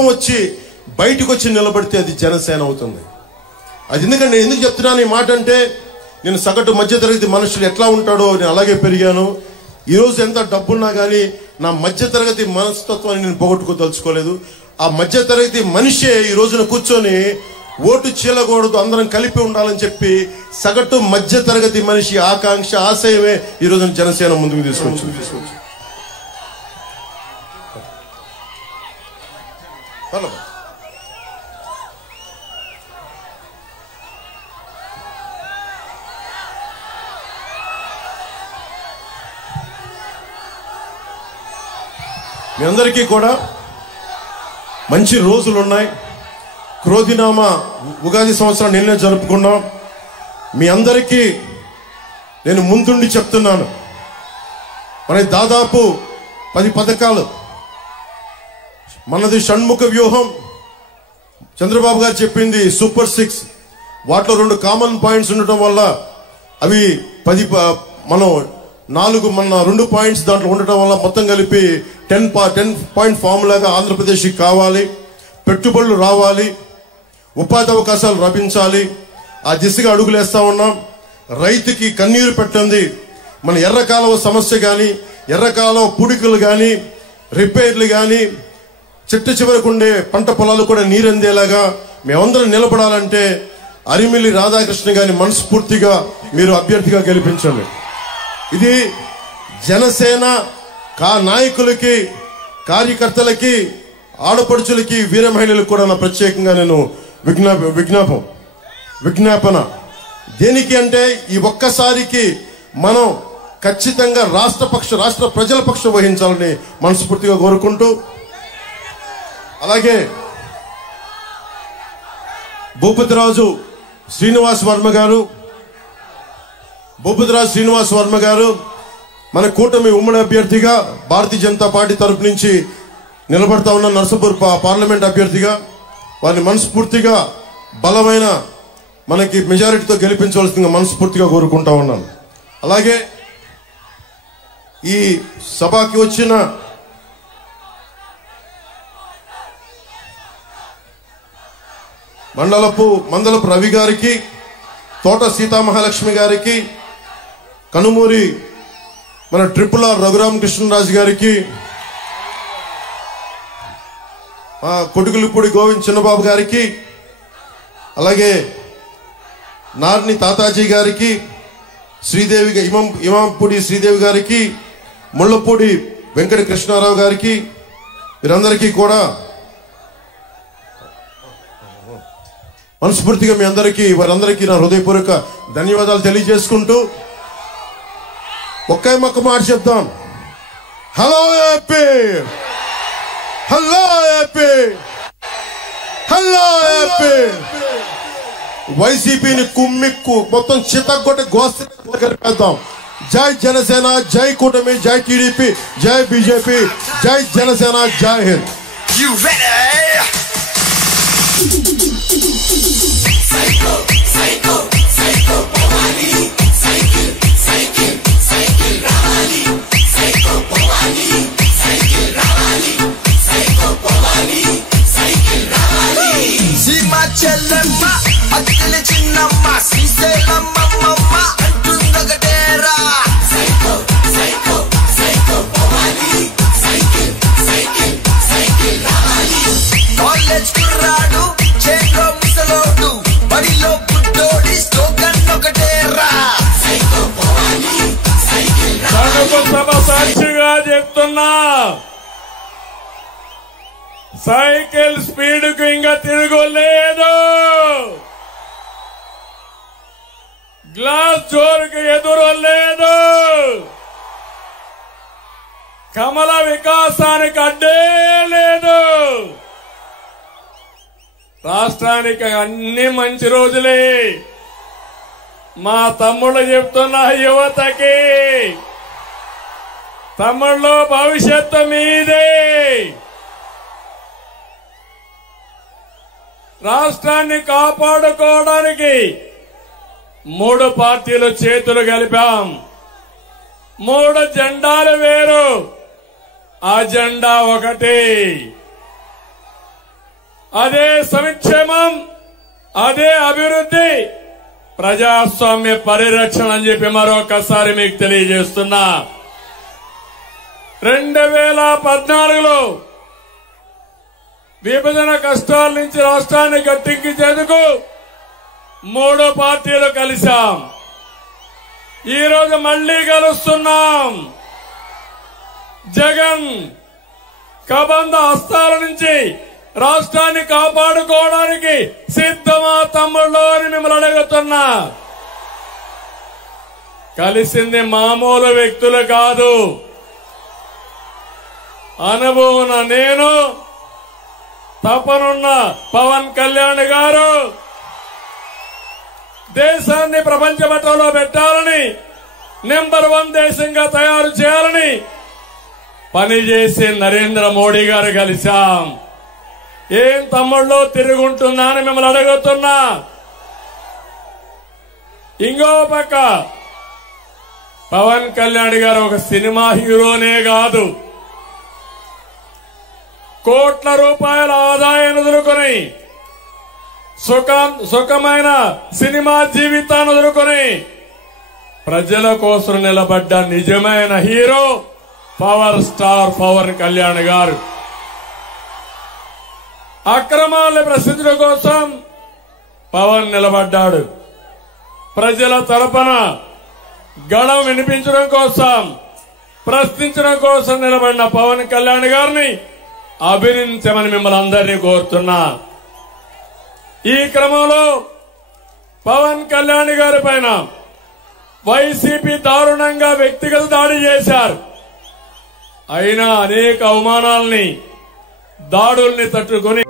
రూపం వచ్చి బయటకు వచ్చి నిలబడితే అది జనసేన అవుతుంది. అది ఎందుకు చెప్తున్నాను ఈ మాట అంటే, నేను సగటు మధ్యతరగతి మనుషులు ఎట్లా ఉంటాడో నేను అలాగే పెరిగాను. ఈరోజు ఎంత డబ్బున్నా కానీ నా మధ్యతరగతి మనస్తత్వాన్ని నేను పోగొట్టుకోదలుచుకోలేదు. ఆ మధ్యతరగతి మనిషే ఈ రోజున కూర్చొని ఓటు చీలకూడదు, అందరం కలిపి ఉండాలని చెప్పి సగటు మధ్యతరగతి మనిషి ఆకాంక్ష ఆశయమే ఈ రోజున జనసేన ముందుకు తీసుకొచ్చింది. మీ అందరికీ కూడా మంచి రోజులు ఉన్నాయి. క్రోధినామ ఉగాది సంవత్సరం నిన్నే జరుపుకున్నాం. మీ అందరికీ నేను ముందుండి చెప్తున్నాను, మనకి దాదాపు 10 పథకాలు, మనది షణ్ముఖ వ్యూహం. చంద్రబాబు గారు చెప్పింది సూపర్ 6. వాటిలో 2 కామన్ పాయింట్స్ ఉండటం వల్ల అవి 10 మనం 2 పాయింట్స్ దాంట్లో ఉండటం వల్ల మొత్తం కలిపి 10 పాయింట్ ఫార్ములాగా ఆంధ్రప్రదేశ్కి కావాలి. పెట్టుబడులు రావాలి, ఉపాధి అవకాశాలు లభించాలి. ఆ దిశగా అడుగులేస్తా ఉన్నాం. రైతుకి కన్నీరు పెట్టండి. మన ఎర్రకాలువ సమస్య కానీ, ఎర్రకాలువ పూడికలు కానీ, రిపేర్లు కానీ, చిట్ట చివరకు ఉండే పంట పొలాలు కూడా నీరందేలాగా మేమందరం నిలబడాలంటే అరిమిల్లి రాధాకృష్ణ గారిని మనస్ఫూర్తిగా మీరు అభ్యర్థిగా గెలిపించండి. ఇది జనసేన నాయకులకి, కార్యకర్తలకి, ఆడపడుచులకి, వీర మహిళలకు కూడా నా ప్రత్యేకంగా నేను విజ్ఞాపన. దేనికి అంటే ఈ ఒక్కసారికి మనం ఖచ్చితంగా రాష్ట్ర ప్రజల పక్షం వహించాలని మనస్ఫూర్తిగా కోరుకుంటూ, అలాగే భూపతిరాజు శ్రీనివాస్ వర్మ గారు మన కూటమి ఉమ్మడి అభ్యర్థిగా భారతీయ జనతా పార్టీ తరపు నుంచి నిలబడతా ఉన్న నర్సాపూర్ పార్లమెంట్ అభ్యర్థిగా వారిని మనస్ఫూర్తిగా బలమైన మనకి మెజారిటీతో గెలిపించవలసిందిగా మనస్ఫూర్తిగా కోరుకుంటా ఉన్నాను. అలాగే ఈ సభకి వచ్చిన మందలపు రవి గారికి, తోట సీతామహాలక్ష్మి గారికి, కనుమూరి మన RRR రఘురామకృష్ణరాజు గారికి, కొడుకులపూడి గోవింద్ చిన్నబాబు గారికి, అలాగే నార్ని తాతాజీ గారికి, శ్రీదేవి ఇమాంపూడి శ్రీదేవి గారికి, ముళ్ళపూడి వెంకట కృష్ణారావు గారికి, వీరందరికీ కూడా మనస్ఫూర్తిగా వారందరికీ నా హృదయపూర్వక ధన్యవాదాలు తెలియజేసుకుంటూ ఒక్క మాట చెప్తాం. Hello AP, hello AP, hello AP. వైసీపీని కుమ్మిక్కు మొత్తం చితగొట్టి గోస్తం. జై జనసేన, జై కూటమి, జై టీడీపీ, జై బీజేపీ, జై జనసేన, జై హింద్. చెల్లమ్మ అక్కల చిన్నమ్మ శ్రీశైలమ్మ అంటుందొకటేరా. సైకో సైకో సైకో పోవాలి, సైకిల్ సైకిల్ సైకిల్ రావాలి. కాలేజ్ కుర్రాడు, చేతిలో ముసలోడు, బడిలో బుడ్డోడి, స్లోగన్ ఒకటేరా. సైకో పోవాలి, సైకిల్ రావాలి. సాక్షిగా చెప్తున్నా, సైకిల్ స్పీడ్ కు ఇంకా తిరుగులేదు. గ్లాస్ జోరుకు ఎదురు లేదు. కమల వికాసానికి అడ్డే లేదు. రాష్ట్రానికి అన్ని మంచి రోజులే. మా తమ్ముళ్ళు చెప్తున్న యువతకి, తమ్ముళ్ళు భవిష్యత్తు మీదే. రాష్ట్రాన్ని కాపాడుకోవడానికి 3 పార్టీలు చేతులు కలిపాం. 3 జెండాలు వేరు, ఆ జెండా ఒకటి. అదే సంక్షేమం, అదే అభివృద్ధి, ప్రజాస్వామ్య పరిరక్షణ అని చెప్పి మరొకసారి మీకు తెలియజేస్తున్నా. 2014లో విభజన కష్టాల నుంచి రాష్ట్రాన్ని గట్టెక్కించేందుకు 3 పార్టీలు కలిశాం. ఈ రోజు మళ్లీ కలుస్తున్నాం. జగన్ కబంధ హస్తాల నుంచి రాష్ట్రాన్ని కాపాడుకోవడానికి సిద్ధమా తమ్ముళ్ళు అని మిమ్మల్ని అడుగుతున్నా. కలిసింది మామూలు వ్యక్తులు కాదు. అనుభవం నేను, తపనున్న పవన్ కళ్యాణ్ గారు, దేశాన్ని ప్రపంచ పటంలో పెట్టాలని, నెంబర్ 1 దేశంగా తయారు చేయాలని పనిచేసి నరేంద్ర మోడీ గారు కలిశాం. ఏం తమ్ముళ్ళు తిరుగుంటుందా అని మిమ్మల్ని అడుగుతున్నా. ఇంకో పక్క పవన్ కళ్యాణ్ గారు ఒక సినిమా హీరోనే కాదు, కోట్ల రూపాయల ఆదాయాన్ని వదులుకొని సుఖమైన సినిమా జీవితాన్ని వదులుకొని ప్రజల కోసం నిలబడ్డ నిజమైన hero power star Pawan Kalyan garu. అక్రమాలను ప్రశ్నించడం కోసం పవన్ నిలబడ్డాడు. ప్రజల తరపున గళం వినిపించడం కోసం, ప్రశ్నించడం కోసం నిలబడిన పవన్ కళ్యాణ్ గారిని అభినందించమని మిమ్మల్ని అందరినీ కోరుతున్నా. ఈ క్రమంలో పవన్ కళ్యాణ్ గారి పైన వైసీపీ దారుణంగా వ్యక్తిగత దాడి చేశారు. అయినా అనేక అవమానాల్ని, దాడుల్ని తట్టుకొని